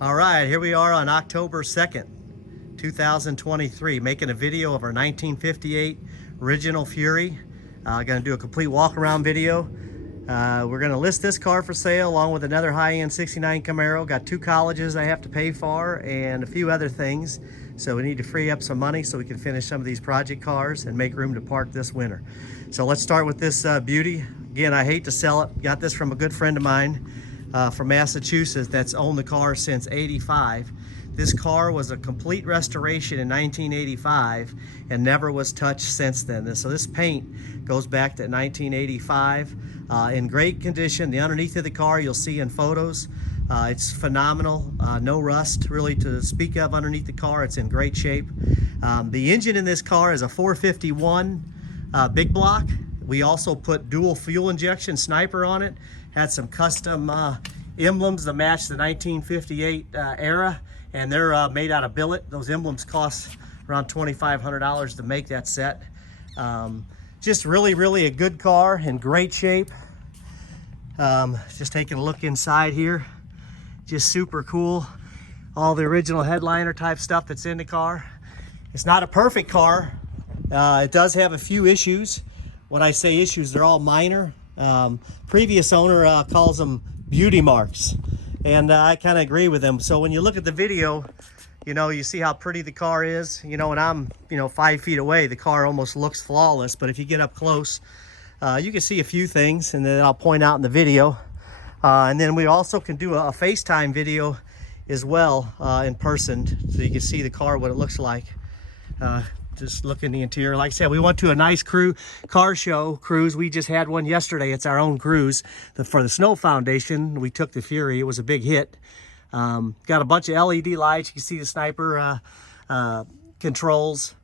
All right, here we are on October 2nd, 2023, making a video of our 1958 original Fury. Gonna do a complete walk around video. We're gonna list this car for sale along with another high-end 69 Camaro. Got 2 colleges I have to pay for and a few other things. So we need to free up some money so we can finish some of these project cars and make room to park this winter. So let's start with this beauty. Again, I hate to sell it. Got this from a good friend of mine from Massachusetts that's owned the car since '85. This car was a complete restoration in 1985 and never was touched since then. So this paint goes back to 1985. In great condition. The underneath of the car you'll see in photos. It's phenomenal. No rust really to speak of underneath the car. It's in great shape. The engine in this car is a 451 big block. We also put dual fuel injection sniper on it. Had some custom emblems to match the 1958 era, and they're made out of billet. Those emblems cost around $2,500 to make that set. Just really a good car in great shape. Just taking a look inside here, just super cool. All the original headliner type stuff that's in the car. It's not a perfect car. It does have a few issues. When I say issues, they're all minor. Previous owner calls them beauty marks, and I kind of agree with him. So when you look at the video, you know, you see how pretty the car is. You know, when I'm, 5 feet away, the car almost looks flawless. But if you get up close, you can see a few things, and then I'll point out in the video. And then we also can do a FaceTime video as well in person, so you can see the car, what it looks like. Just look in the interior. Like I said, we went to a nice car show cruise. We just had one yesterday. It's our own cruise for the Snow Foundation. We took the Fury. It was a big hit. Got a bunch of LED lights. You can see the sniper controls.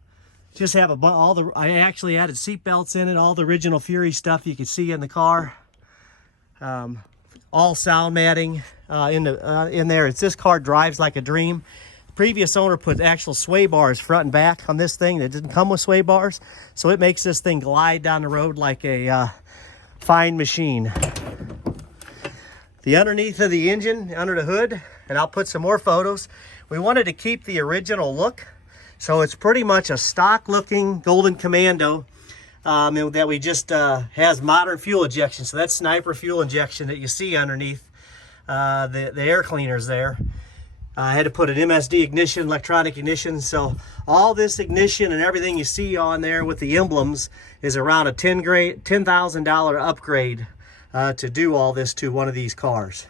Just have I actually added seat belts in it. All the original Fury stuff you can see in the car. All sound matting in there. This car drives like a dream. Previous owner put actual sway bars front and back on this thing that didn't come with sway bars, so it makes this thing glide down the road like a fine machine. The underneath of the engine, under the hood, and I'll put some more photos. We wanted to keep the original look, so it's pretty much a stock looking Golden Commando that we just has modern fuel injection. So that's sniper fuel injection that you see underneath the air cleaners there. I had to put an MSD ignition, electronic ignition, so all this ignition and everything you see on there with the emblems is around a $10,000 upgrade to do all this to one of these cars.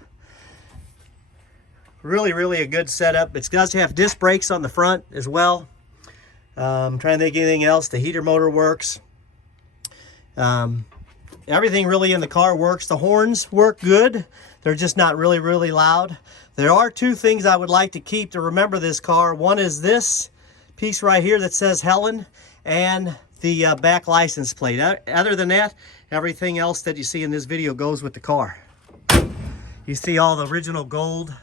Really a good setup. It does have disc brakes on the front as well. I'm trying to think of anything else. The heater motor works. Everything really in the car works. The horns work good. They're just not really loud. There are 2 things I would like to keep to remember this car. One is this piece right here that says Helen, and the back license plate. Other than that, everything else that you see in this video goes with the car. You see all the original gold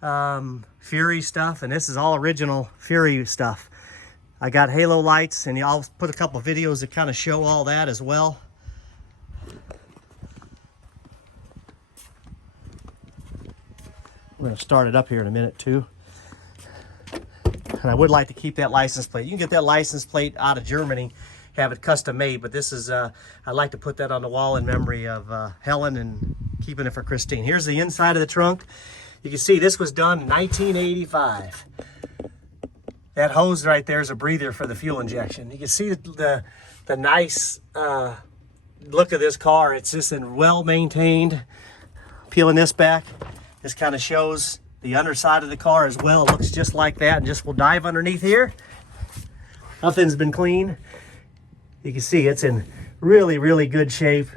Fury stuff, and this is all original Fury stuff. I got halo lights, and I'll put a couple videos that kind of show all that as well. We're going to start it up here in a minute too. And I would like to keep that license plate. You can get that license plate out of Germany, have it custom made, but this is, I'd like to put that on the wall in memory of Helen and keeping it for Christine. Here's the inside of the trunk. You can see this was done in 1985. That hose right there is a breather for the fuel injection. You can see the nice look of this car. It's just well maintained. Peeling this back, this kind of shows the underside of the car as well. It looks just like that, and just we'll dive underneath here. Nothing's been cleaned. You can see it's in really good shape.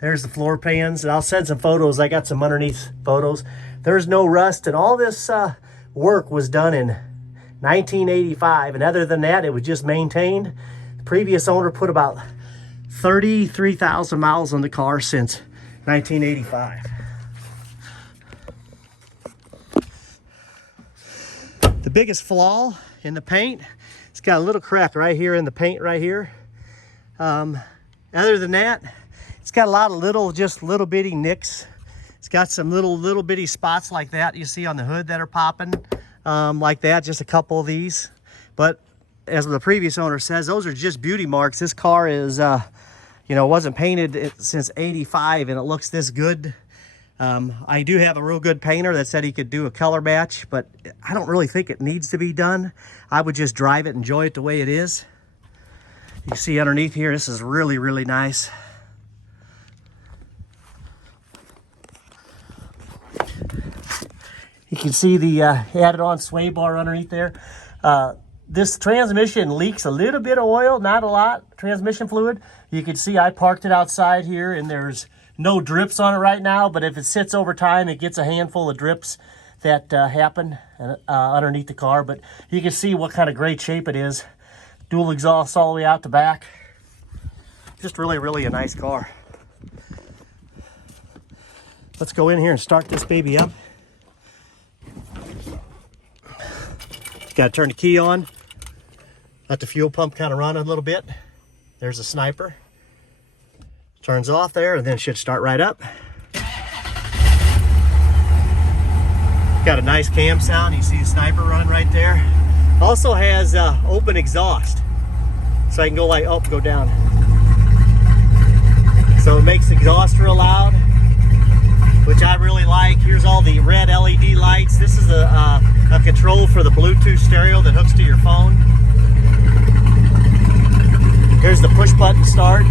There's the floor pans, and I'll send some photos. I got some underneath photos. There's no rust, and all this work was done in 1985, and other than that, it was just maintained. The previous owner put about 33,000 miles on the car since 1985. The biggest flaw in the paint, it's got a little crack right here in the paint right here. Other than that, it's got a lot of little bitty nicks It's got some little bitty spots like that you see on the hood that are popping like that, just a couple of these. But as the previous owner says, those are just beauty marks. This car is, you know, wasn't painted since '85 and it looks this good. I do have a real good painter that said he could do a color match, but I don't really think it needs to be done. I would just drive it, enjoy it the way it is. You see underneath here, this is really, really nice. You can see the added on sway bar underneath there. This transmission leaks a little bit of oil, not a lot, transmission fluid. You can see I parked it outside here and there's no drips on it right now, but if it sits over time, it gets a handful of drips that happen underneath the car. But you can see what kind of great shape it is. Dual exhaust all the way out the back. Just really, really a nice car. Let's go in here and start this baby up. Got to turn the key on. Let the fuel pump kind of run a little bit. There's a sniper. Turns off there and then it should start right up. Got a nice cam sound. You see the sniper running right there. Also has open exhaust. So I can go like up, go down. So it makes the exhaust real loud, which I really like. Here's all the red LED lights. This is a control for the Bluetooth stereo that hooks to your phone. Here's the push button start.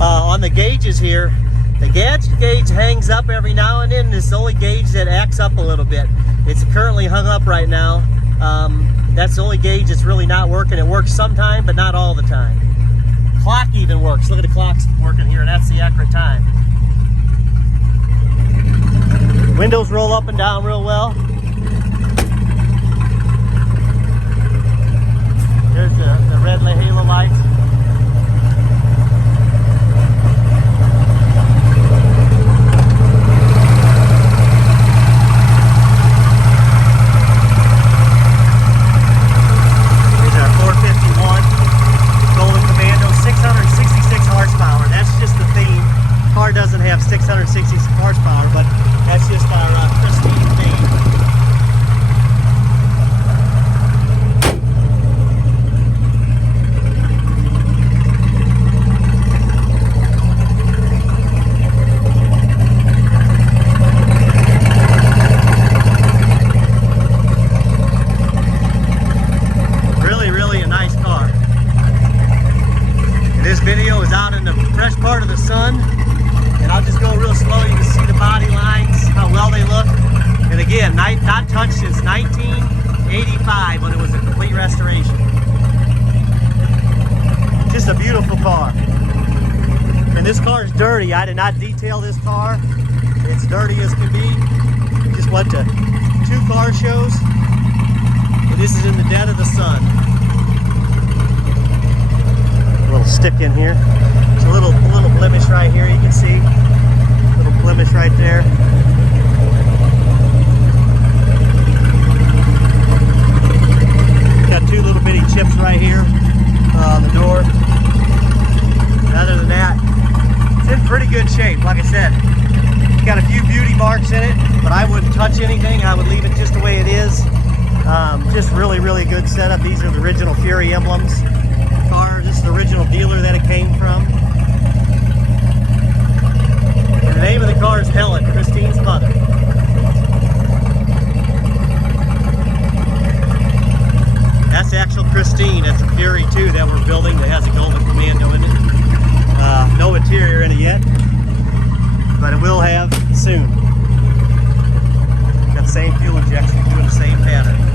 On the gauges here, the gauge hangs up every now and then. It's the only gauge that acts up a little bit. It's currently hung up right now. That's the only gauge that's really not working. It works sometime, but not all the time. Clock even works. Look at the clock's working here, and that's the accurate time. Windows roll up and down real well. There's the red halo lights. There's our 451 Golden Commando, 666 horsepower. That's just the theme. The car doesn't have 666 horsepower, but that's just our pristine theme. This video is out in the fresh part of the sun, and I'll just go real slow. You can see the body lines, how well they look. And again, not touched since 1985 when it was a complete restoration. Just a beautiful car. And this car is dirty. I did not detail this car. It's dirty as can be. Just went to 2 car shows, and this is in the dead of the sun. Little stick in here. There's a little blemish right here, you can see. Little blemish right there. Got 2 little bitty chips right here on the door. And other than that, it's in pretty good shape. Like I said, it's got a few beauty marks in it, but I wouldn't touch anything. I would leave it just the way it is. Just really, really good setup. These are the original Fury emblems. This is the original dealer that it came from. And the name of the car is Helen, Christine's mother. That's the actual Christine. That's a Fury 2 that we're building that has a Golden Commando in it. No interior in it yet, but it will have soon. Got the same fuel injection, doing the same pattern.